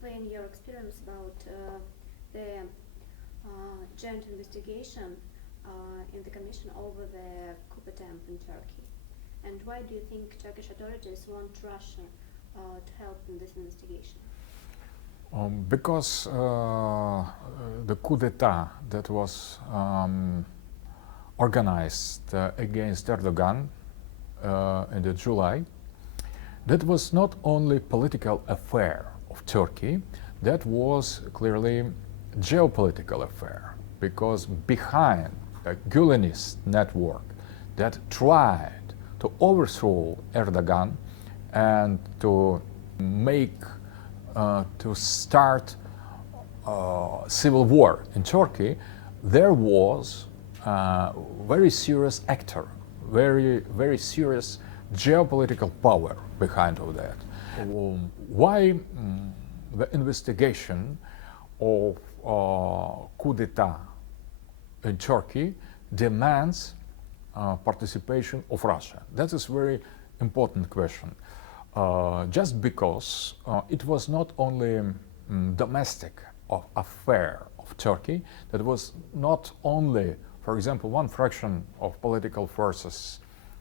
explain your experience about the joint investigation in the Commission over the coup attempt in Turkey? And why do you think Turkish authorities want Russia to help in this investigation? Because the coup d'etat that was organized against Erdogan in July, that was not only political affair of Turkey, that was clearly geopolitical affair, because behind a Gulenist network that tried to overthrow Erdogan and to start civil war in Turkey, there was a very serious actor, very serious geopolitical power behind of that. Why the investigation of coup d'etat in Turkey demands participation of Russia? That is a very important question. Just because it was not only domestic affair of Turkey, that was not only, for example, one fraction of political forces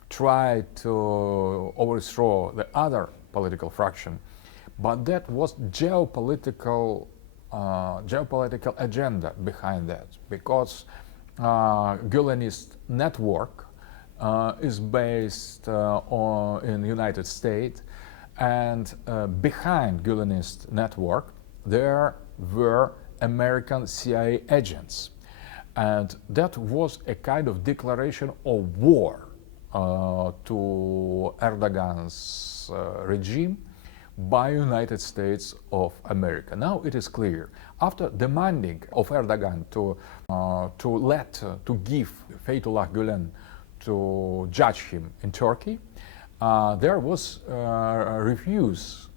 tried to overthrow the other political fraction, but that was geopolitical agenda behind that, because Gulenist network is based in United States, and behind Gulenist network there were American CIA agents, and that was a kind of declaration of war to Erdogan's regime by United States of America. Now it is clear, after demanding of Erdogan to give Fethullah Gülen to judge him in Turkey, there was a refuse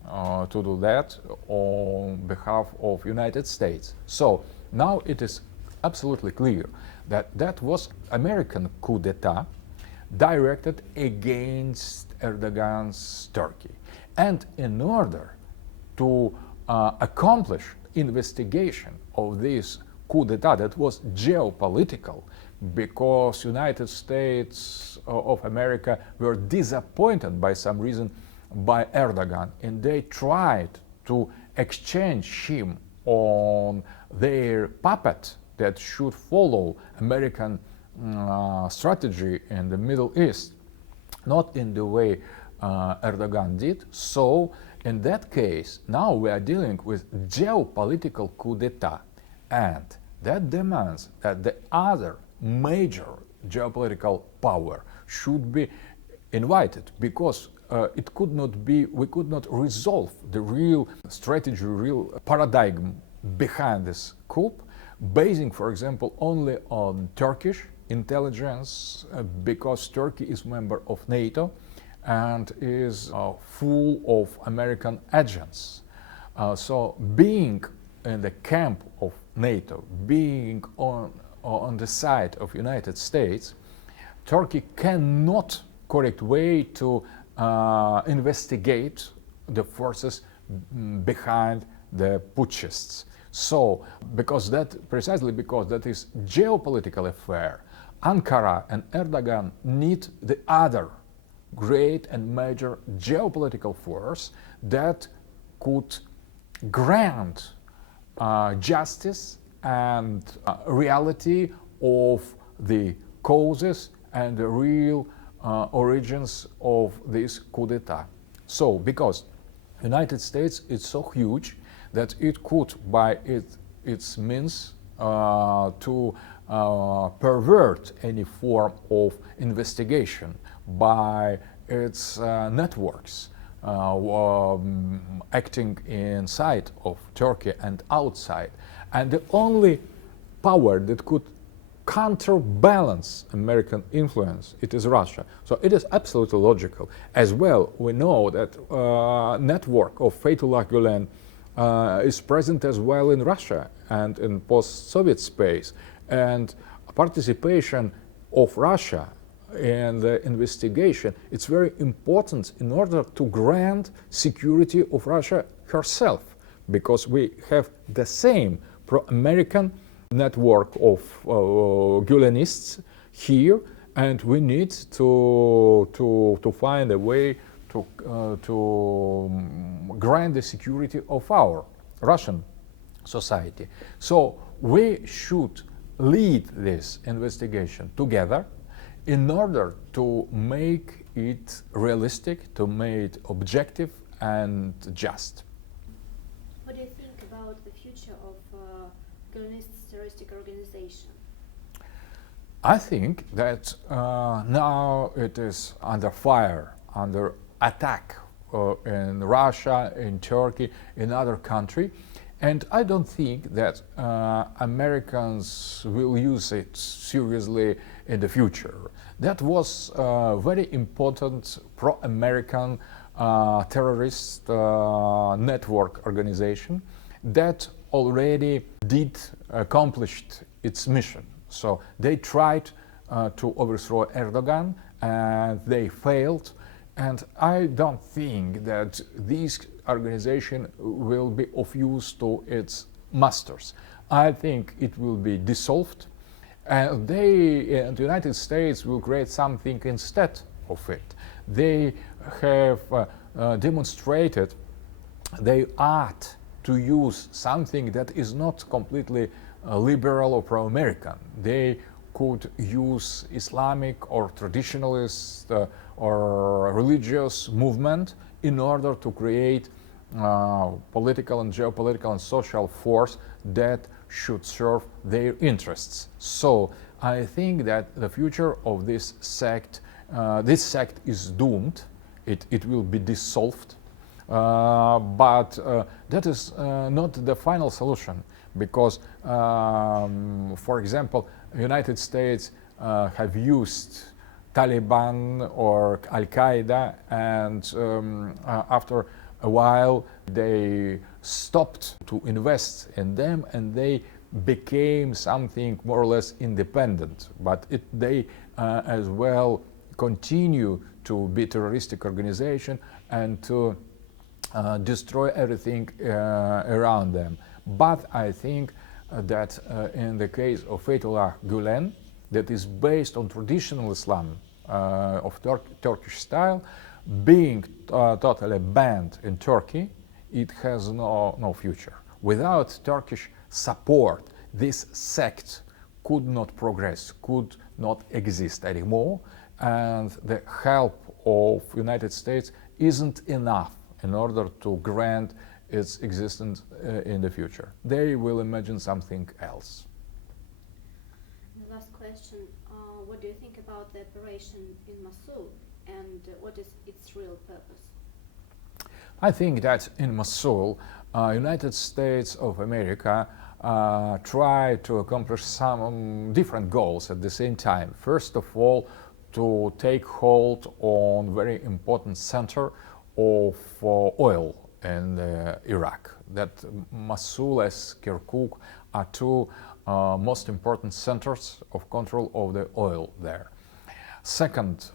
to do that on behalf of United States. So now it is absolutely clear that that was American coup d'etat directed against Erdogan's Turkey. And in order to accomplish investigation of this coup d'etat that was geopolitical, because United States of America were disappointed by some reason by Erdogan, and they tried to exchange him on their puppet that should follow American strategy in the Middle East, not in the way Erdogan did. So in that case, now we are dealing with geopolitical coup d'etat, and that demands that the other major geopolitical power should be invited, because it could not be, we could not resolve the real strategy, real paradigm behind this coup, basing, for example, only on Turkish intelligence, because Turkey is member of NATO and is full of American agents. So being in the camp of NATO, being on the side of United States, Turkey cannot correct way to investigate the forces behind the putschists. So, precisely because that is geopolitical affair, Ankara and Erdogan need the other great and major geopolitical force that could grant justice and reality of the causes and the real origins of this coup d'etat. So, because United States is so huge that it could, by its means, to pervert any form of investigation by its networks acting inside of Turkey and outside. And the only power that could counterbalance American influence, it is Russia. So it is absolutely logical. As well, we know that network of Fethullah Gülen is present as well in Russia and in post-Soviet space. And participation of Russia in the investigation, it's very important in order to grant security of Russia herself. because we have the same pro-American network of Gulenists here, and we need to find a way to grant the security of our Russian society. So we should lead this investigation together in order to make it realistic, to make it objective and just. What do you think about the future of Gulenist terroristic organization? I think that now it is under fire, under attack in Russia, in Turkey, in other countries. And I don't think that Americans will use it seriously in the future. That was a very important pro-American terrorist network organization that already did accomplished its mission. So they tried to overthrow Erdogan and they failed. And I don't think that this organization will be of use to its masters. I think it will be dissolved, and the United States will create something instead of it. They have demonstrated they ought to use something that is not completely liberal or pro-American. They could use Islamic or traditionalist or religious movement in order to create political and geopolitical and social force that should serve their interests. So I think that the future of this sect is doomed. It will be dissolved. But that is not the final solution, because, for example, United States have used Taliban or Al-Qaeda, and after a while they stopped to invest in them and they became something more or less independent. But they as well continue to be terroristic organization and to destroy everything around them. But I think that in the case of Fethullah Gulen, that is based on traditional Islam of Turkish style, being totally banned in Turkey, it has no future. Without Turkish support, this sect could not progress, could not exist anymore, and the help of United States isn't enough in order to grant its existence in the future. They will imagine something else. The last question, what do you think about the operation in Mosul and what is its real purpose? I think that in Mosul, United States of America try to accomplish some different goals at the same time. First of all, to take hold on very important center of oil in Iraq. That Mosul and Kirkuk are two most important centers of control of the oil there. Second,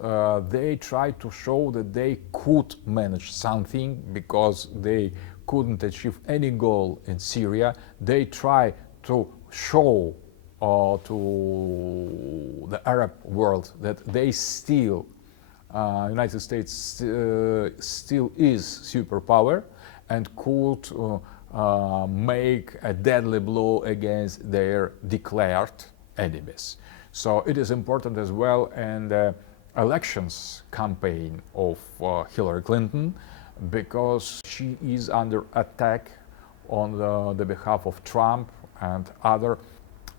they tried to show that they could manage something because they couldn't achieve any goal in Syria. They tried to show to the Arab world that they still, United States still is superpower and could make a deadly blow against their declared enemies. So it is important as well in the elections campaign of Hillary Clinton, because she is under attack on the behalf of Trump and other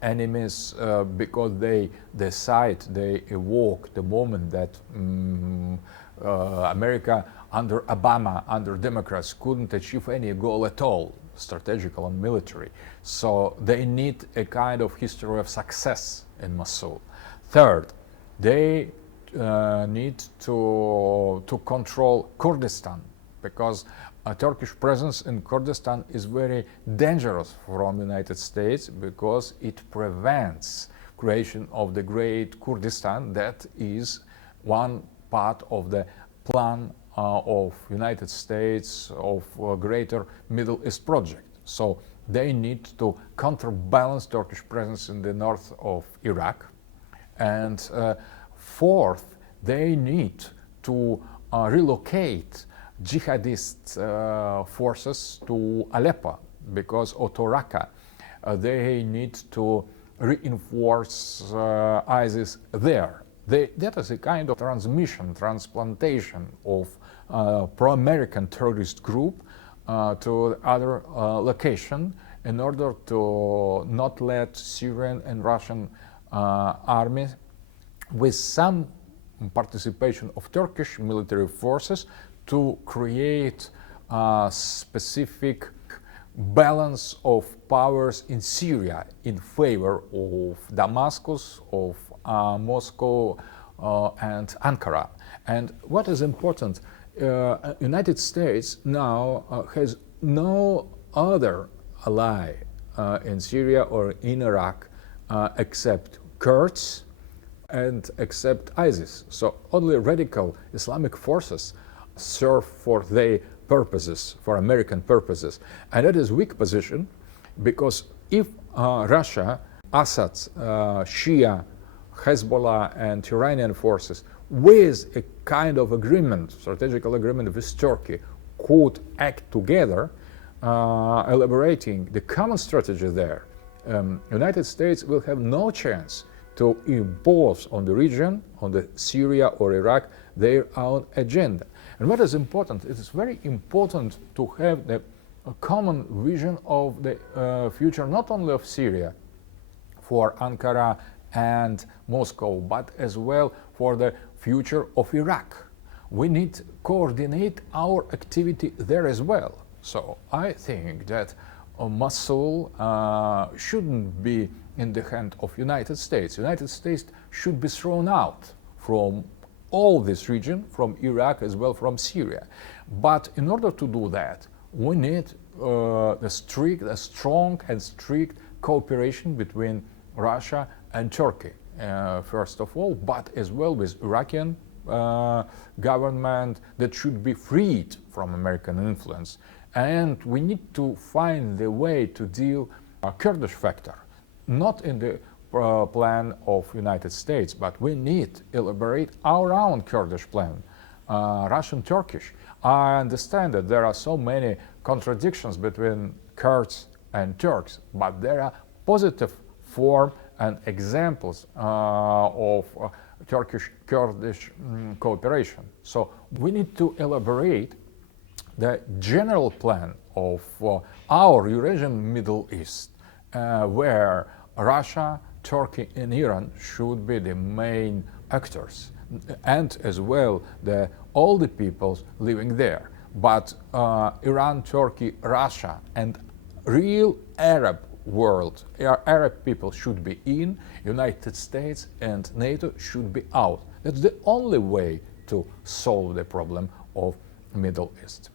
enemies, because they evoke the moment that America under Obama, under Democrats, couldn't achieve any goal at all, strategical and military. So they need a kind of history of success in Mosul. Third, they need to control Kurdistan, because a Turkish presence in Kurdistan is very dangerous from the United States, because it prevents creation of the great Kurdistan that is one part of the plan of United States, of greater Middle East project. So they need to counterbalance Turkish presence in the north of Iraq. And fourth, they need to relocate jihadist forces to Aleppo, because or to Raqqa. They need to reinforce ISIS there. That is a kind of transplantation of pro-American terrorist group to other location in order to not let Syrian and Russian armies, with some participation of Turkish military forces, to create a specific balance of powers in Syria in favor of Damascus, of Moscow and Ankara. And what is important, United States now has no other ally in Syria or in Iraq except Kurds and except ISIS. So only radical Islamic forces serve for their purposes, for American purposes. And that is weak position, because if Russia, Assad's Shia, Hezbollah and Iranian forces, with a kind of agreement, strategical agreement with Turkey, could act together, elaborating the common strategy there, United States will have no chance to impose on the region, on the Syria or Iraq, their own agenda. And what is important, it is very important to have the common vision of the future, not only of Syria, for Ankara and Moscow, but as well for the future of Iraq. We need to coordinate our activity there as well. So I think that Mosul shouldn't be in the hand of United States. United States should be thrown out from all this region, from Iraq as well from Syria. But in order to do that, we need a strong and strict cooperation between Russia and Turkey, first of all, but as well with Iraqi government that should be freed from American influence. And we need to find the way to deal Kurdish factor, not in the plan of United States, but we need to elaborate our own Kurdish plan, Russian-Turkish. I understand that there are so many contradictions between Kurds and Turks, but there are positive form and examples of Turkish-Kurdish cooperation. So we need to elaborate the general plan of our Eurasian Middle East, where Russia, Turkey and Iran should be the main actors, and as well all the peoples living there. But Iran, Turkey, Russia and real Arab world, Arab people should be in, United States and NATO should be out. That's the only way to solve the problem of Middle East.